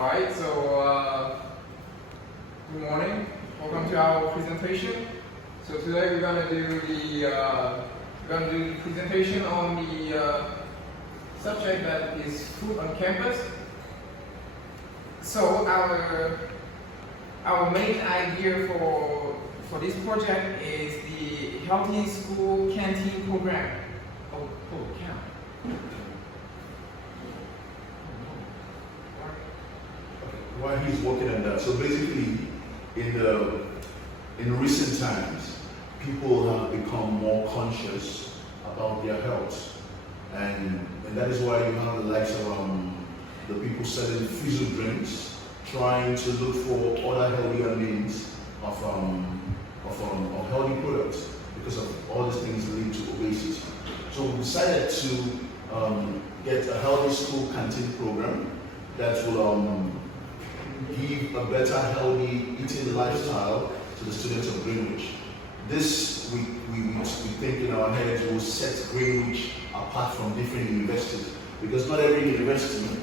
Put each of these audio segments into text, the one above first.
Alright, so good morning. Welcome to our presentation. So today we're gonna do the presentation on the subject that is food on campus. So our main idea for this project is the Healthy School Canteen Program. Oh, count. While he's working on that, so basically, in recent times, people have become more conscious about their health, and that is why you have the likes of the people selling fizzy drinks, trying to look for other healthier means of healthy products, because of all these things lead to obesity. So we decided to get a healthy school canteen program that will give a better healthy eating lifestyle to the students of Greenwich. This we think in our heads will set Greenwich apart from different universities, because not every university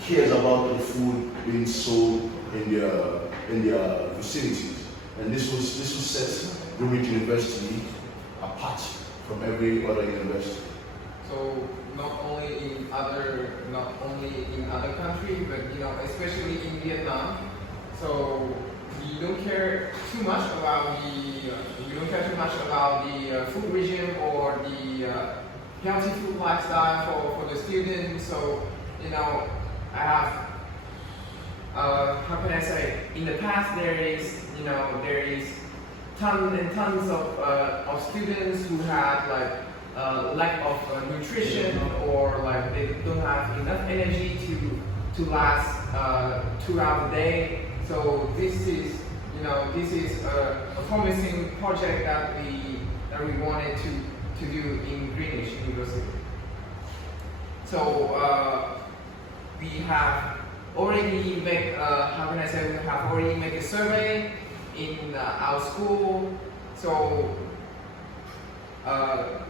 cares about the food being sold in their facilities, and this will set Greenwich University apart from every other university. So not only in other countries, but especially in Vietnam. So we don't care too much about the food regime or the healthy food lifestyle for the students. So I have how can I say? In the past, there is tons and tons of students who have lack of nutrition, or they don't have enough energy to last throughout the day. So this is a promising project that we wanted to do in Greenwich University. So we have already made a survey in our school. So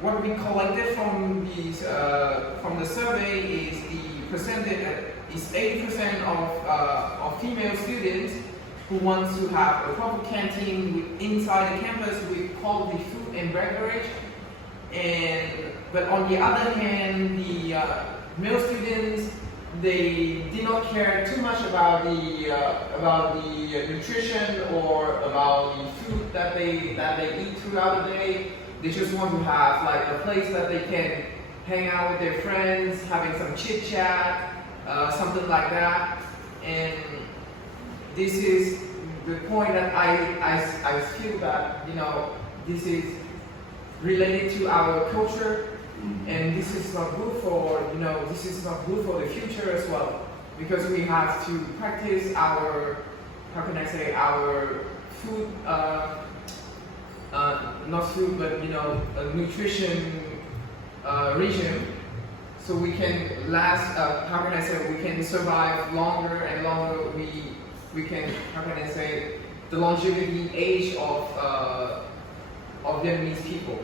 what we collected from the survey is the percentage is 80% of female students who want to have a proper canteen inside the campus with quality food and beverage. But on the other hand, the male students, they did not care too much about the nutrition or about the food that they eat throughout the day. They just want to have a place that they can hang out with their friends, having some chit chat, something like that. And this is the point that I feel that this is related to our culture, and this is not good for the future as well, because we have to practice our food. Not food, but a nutrition regime, so we can last. We can survive longer and longer. We can the longevity age of Vietnamese people.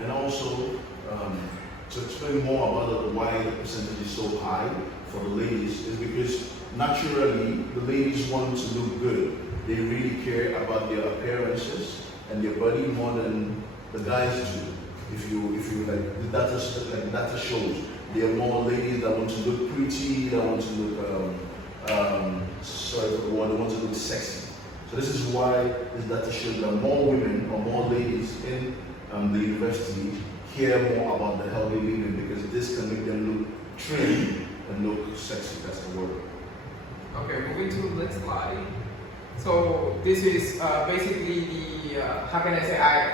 And also to explain more about why the percentage is so high for the ladies is because naturally the ladies want to look good. They really care about their appearances and their body more than the guys do. If you the data shows, there are more ladies that want to look pretty, that want to look they want to look sexy. So this is why this data shows that more women or more ladies in the university care more about the healthy living, because this can make them look trim and look sexy. That's the word. Okay, moving to the next slide. So this is basically the I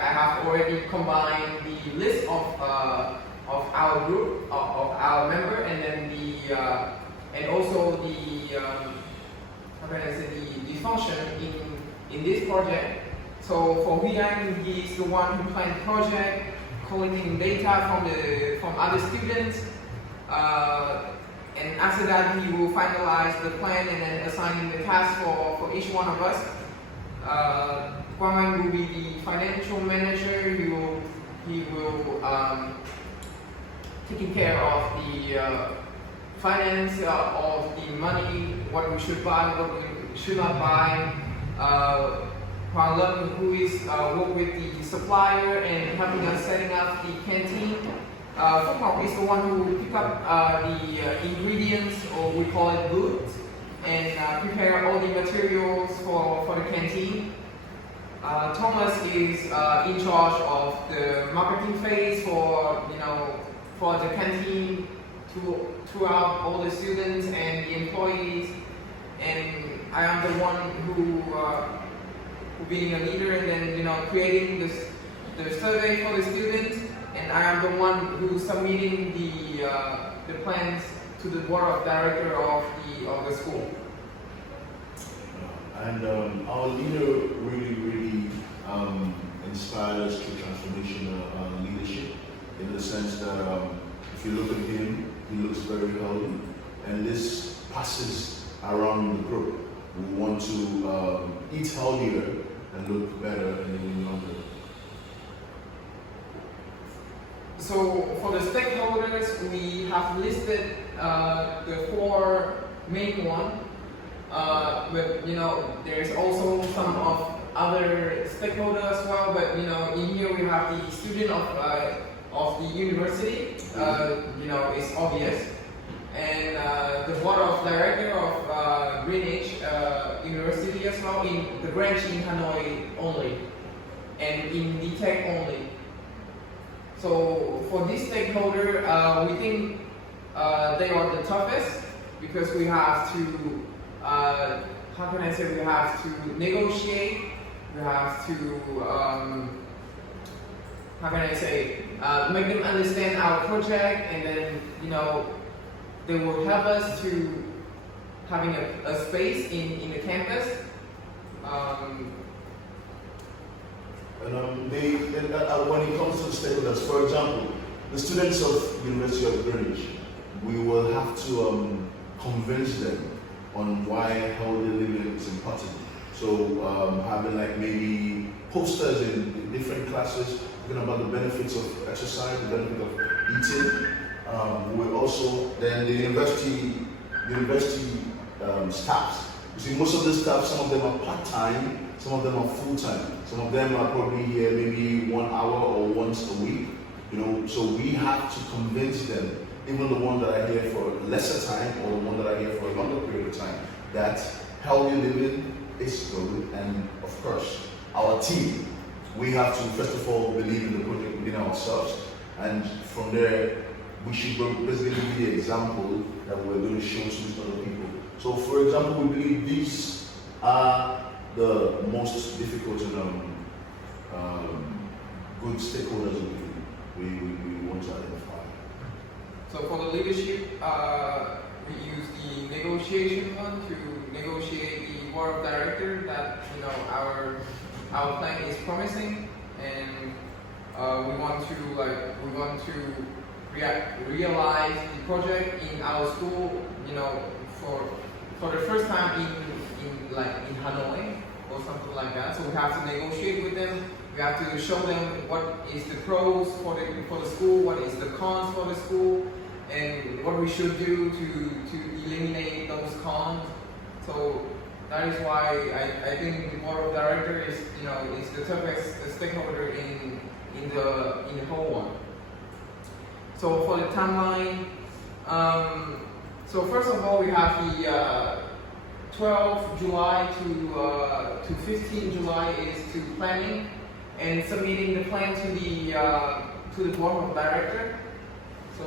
have already combined the list of our group of our member, and then and also the the function in this project. So for Huyang, he's the one who planned the project, collecting data from other students. And after that, he will finalize the plan and then assigning the task for each one of us. Quang will be the financial manager. He will taking care of the finance of the money, what we should buy, what we should not buy. Hoàng, who is work with the supplier and helping us setting up the canteen. Phúc Ngọc is the one who pick up the ingredients, or we call it goods, and prepare all the materials for the canteen. Thomas is in charge of the marketing phase for the canteen throughout all the students and the employees, and I am the one who being a leader and then creating the survey for the students, and I am the one who's submitting the plans to the board of director of the school. And our leader really inspired us to transformational leadership, in the sense that if you look at him, he looks very healthy, and this passes around the group. We want to eat healthier and look better and live longer. So for the stakeholders, we have listed the 4 main ones. But there's also some of other stakeholders as well. But in here we have the student of the university. It's obvious, and the board of director of Greenwich University as well, in the branch in Hanoi only, and in DTech only. So for this stakeholder, we think they are the toughest, because we have to. We have to negotiate, we have to, make them understand our project, and then, they will help us to having a space in the campus. When it comes to the stakeholders, for example, the students of University of Greenwich, we will have to convince them on why healthy living is important. So having maybe posters in different classes talking about the benefits of exercise, the benefit of eating. We also, then the university staffs. You see, most of the staff, some of them are part-time, some of them are full-time. Some of them are probably here maybe 1 hour or once a week. So we have to convince them, even the ones that are here for lesser time or the ones that are here for a longer period of time, that healthy living is good. And of course, our team, we have to first of all believe in the project within ourselves, and from there we should basically be the example that we're going to show to these other people. So for example, we believe these are the most difficult and good stakeholders we want to identify. So for the leadership, we use the negotiation one to negotiate the board of director that our plan is promising, and we want to realize the project in our school. For the first time in Hanoi or something like that. So we have to negotiate with them. We have to show them what is the pros for the school, what is the cons for the school, and what we should do to eliminate those cons. So that is why I think the board of directors is the toughest stakeholder in the whole one. So for the timeline, so first of all we have the 12 July to 15 July is to planning and submitting the plan to the board of director. So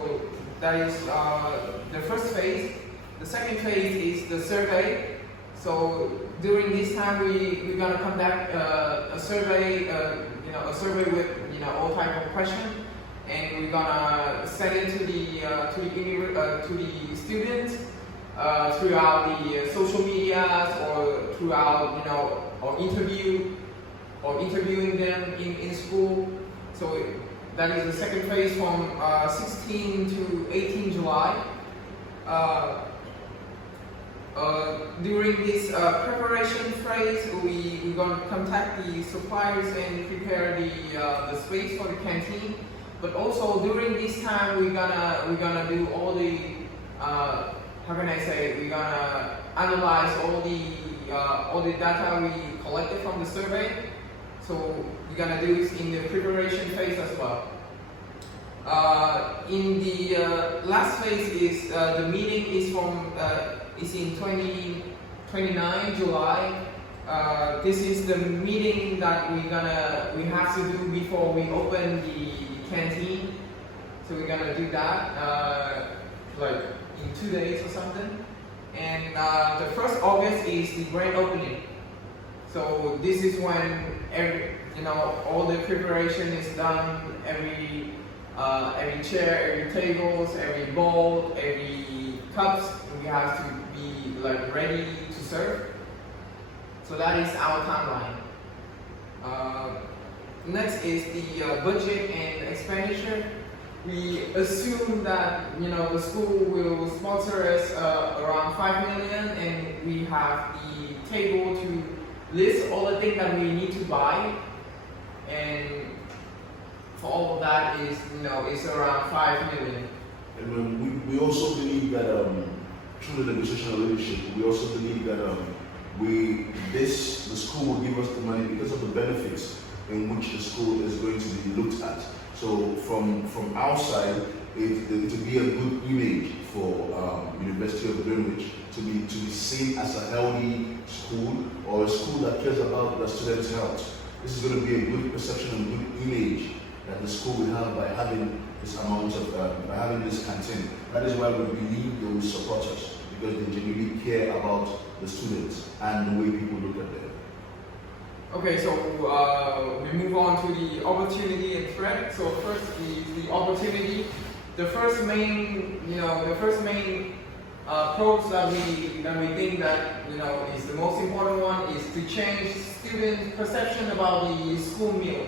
that is the first phase. The second phase is the survey. So during this time we're gonna conduct a survey, a survey with all type of questions, and we're gonna send it to the students throughout the social medias or throughout or interviewing them in school. So that is the second phase from 16 to 18 July. During this preparation phase, we're going to contact the suppliers and prepare the space for the canteen. But also during this time, we're gonna do all the how can I say, we're gonna analyze all the data we collected from the survey. So we're gonna do this in the preparation phase as well. In the last phase is the meeting is in 29 July. This is the meeting that we have to do before we open the canteen. So we're gonna do that like in 2 days or something. And the 1st August is the grand opening. So this is when all the preparation is done. Every chair, every tables, every bowl, every cups, we have to be like ready to serve. So that is our timeline. Next is the budget and expenditure. We assume that the school will sponsor us around 5 million, and we have the table to list all the things that we need to buy, and for all of that is it's around 5 million. And we also believe that through the negotiation of leadership, we also believe that the school will give us the money because of the benefits in which the school is going to be looked at. So from our side, it will be a good image for University of Greenwich to be seen as a healthy school, or a school that cares about the students' health. This is going to be a good perception and good image that the school will have by having this amount of by having this canteen. That is why we believe they will support us, because they genuinely care about the students and the way people look at them. Okay, so we move on to the opportunity and threat. So first, the opportunity. The first main approach that we think that is the most important one is to change student perception about the school meal,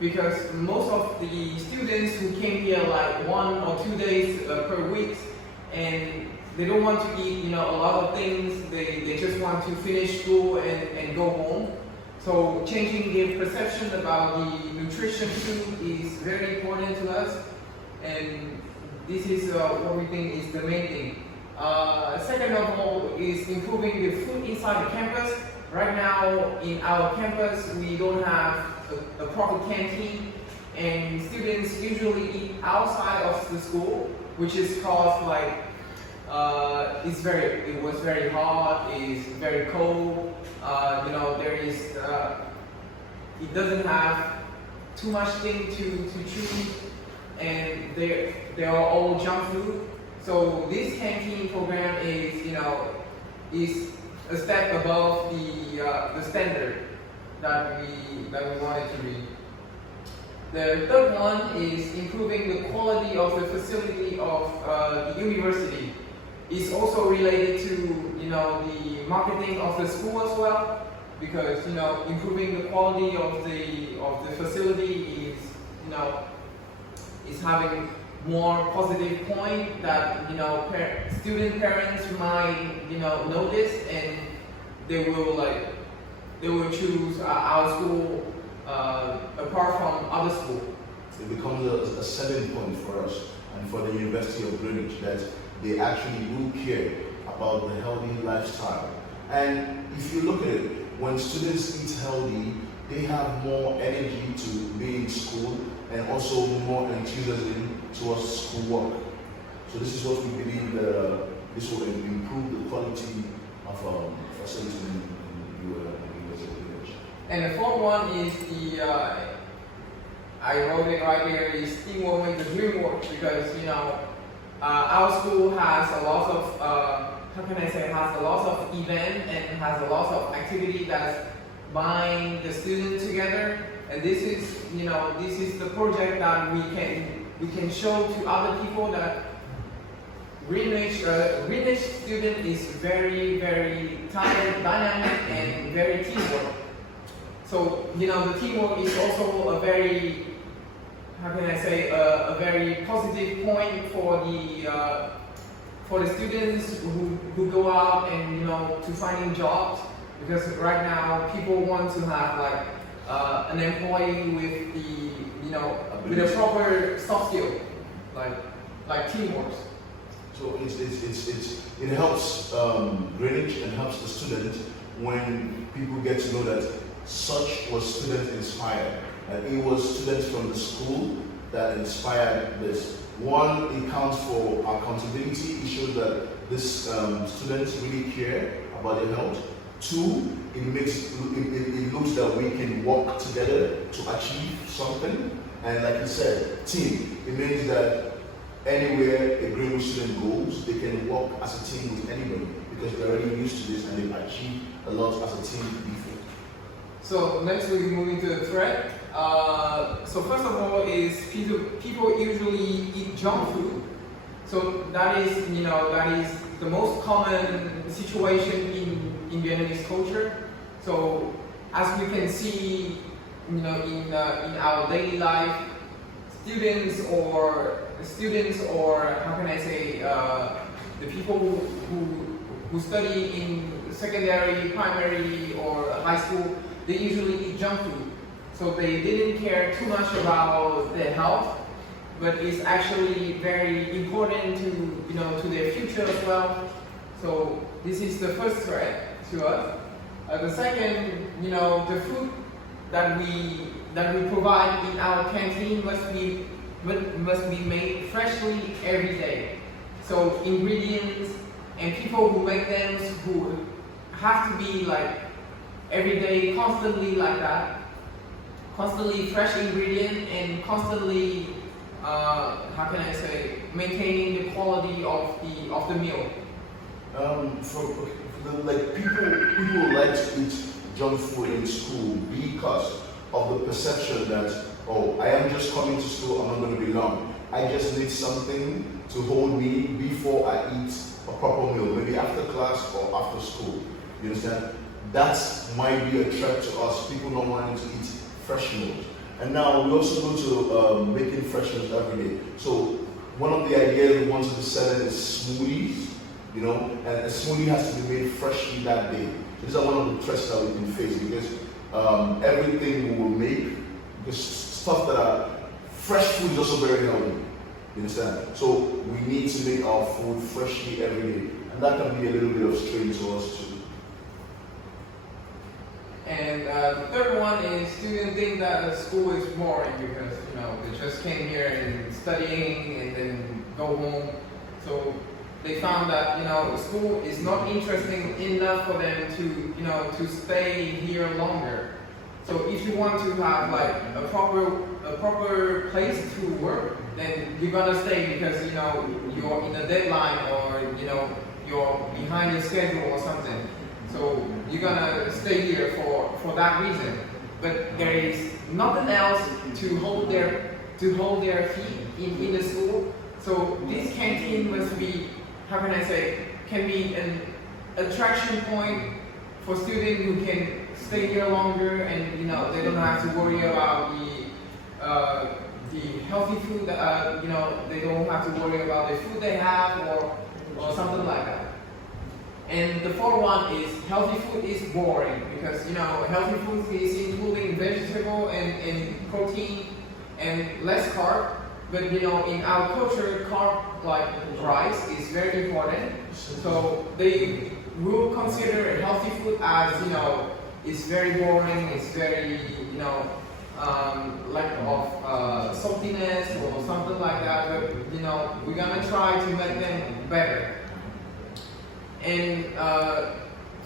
because most of the students who came here like 1 or 2 days per week, and they don't want to eat a lot of things. They just want to finish school and go home. So changing their perception about the nutrition food is very important to us, and this is what we think is the main thing. Second of all is improving the food inside the campus. Right now in our campus we don't have a proper canteen, and students usually eat outside of the school, which is caused like it was very hot, it's very cold, there is it doesn't have too much thing to choose, and they are all junk food. So this canteen program is a step above the standard that we wanted to reach. The third one is improving the quality of the facility of the university. It's also related to the marketing of the school as well, because improving the quality of the facility is having more positive point that student parents might notice, and they will choose our school apart from other schools. It becomes a selling point for us and for the University of Greenwich that they actually do care about the healthy lifestyle. And if you look at it, when students eat healthy, they have more energy to be in school and also more enthusiasm towards schoolwork. So this is what we believe that this will improve the quality of facilities in University of Greenwich. And the fourth one is I wrote it right here, is teamwork makes the dream work, because our school has a lot of has a lot of event and has a lot of activity that's bind the students together, and this is the project that we can show to other people that Greenwich student is very, very talented, dynamic, and very teamwork. So the teamwork is also a very a very positive point for the students who go out and to finding jobs, because right now people want to have like an employee with with a proper soft skill like teamwork. So it helps drainage and helps the student when people get to know that such was student inspired. And it was students from the school that inspired this. One, it counts for accountability. It shows that this students really care about their health. Two, it looks that we can work together to achieve something. And like you said, team. It means that anywhere a Greenwood student goes, they can work as a team with anybody because they're already used to this and they've achieved a lot as a team before. So next we move into the thread. So first of all is people usually eat junk food. So that is the most common situation in Vietnamese culture. So as we can see, in our daily life, students or how can I say, the people who study in secondary, primary, or high school, they usually eat junk food. So they didn't care too much about their health, but it's actually very important to their future as well. So this is the first threat to us. The second, the food that we provide in our canteen must be made freshly every day. So ingredients and people who make them who have to be like every day, constantly like that. Constantly fresh ingredient and constantly, how can I say, maintaining the quality of the meal. People like to eat junk food in school because of the perception that, oh, I am just coming to school, I'm not going to be long. I just need something to hold me before I eat a proper meal, maybe after class or after school. You understand? That might be a threat to us, people not wanting to eat fresh meals. And now we also go to making fresh meals every day. So one of the ideas we wanted to sell is smoothies, and a smoothie has to be made freshly that day. These are one of the threats that we can face because everything we will make, because stuff that are fresh food is also very healthy. You understand? So we need to make our food freshly every day. And that can be a little bit of strain to us too. And the third one is students think that the school is boring because they just came here and studying and then go home. So they found that school is not interesting enough for them to stay here longer. So if you want to have like a proper place to work, then you're gonna stay because you're in a deadline or you're behind the schedule or something. So you're gonna stay here for that reason. But there is nothing else to hold their feet in the school. So this canteen must be, how can I say, can be an attraction point for students who can stay here longer and they don't have to worry about the healthy food. They don't have to worry about the food they have or something like that. And the fourth one is healthy food is boring because healthy food is including vegetable and protein and less carb. But in our culture, carb like rice is very important. So they will consider healthy food as it's very boring. It's very lack of saltiness or something like that. But we're gonna try to make them better. And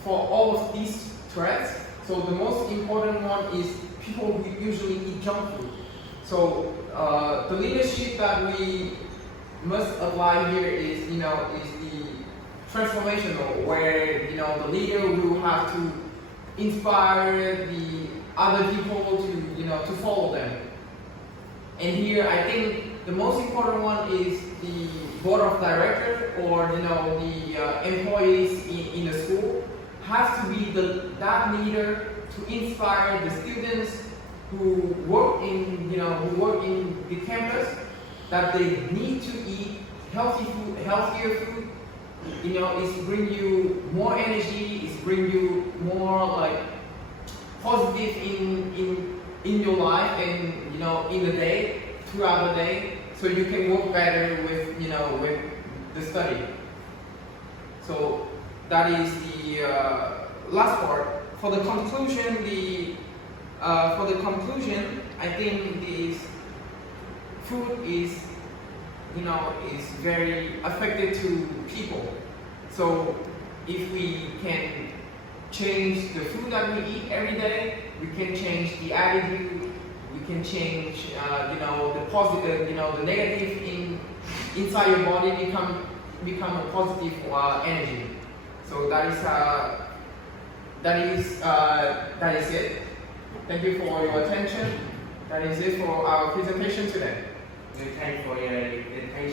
for all of these threats, so the most important one is people who usually eat junk food. So the leadership that we must apply here is the transformational, where the leader will have to inspire the other people to follow them. And here I think the most important one is the board of directors or the employees in the school have to be that leader to inspire the students who work in the campus that they need to eat healthy food, healthier food. It's bring you more energy, it's bring you more like positive in your life and in the day, throughout the day, so you can work better with the study. So that is the last part. For the conclusion, I think this food is, is very affected to people. So if we can change the food that we eat every day, we can change the attitude, we can change, the positive, the negative inside your body become a positive energy. So that is it. Thank you for your attention. That is it for our presentation today. Thank you for your attention.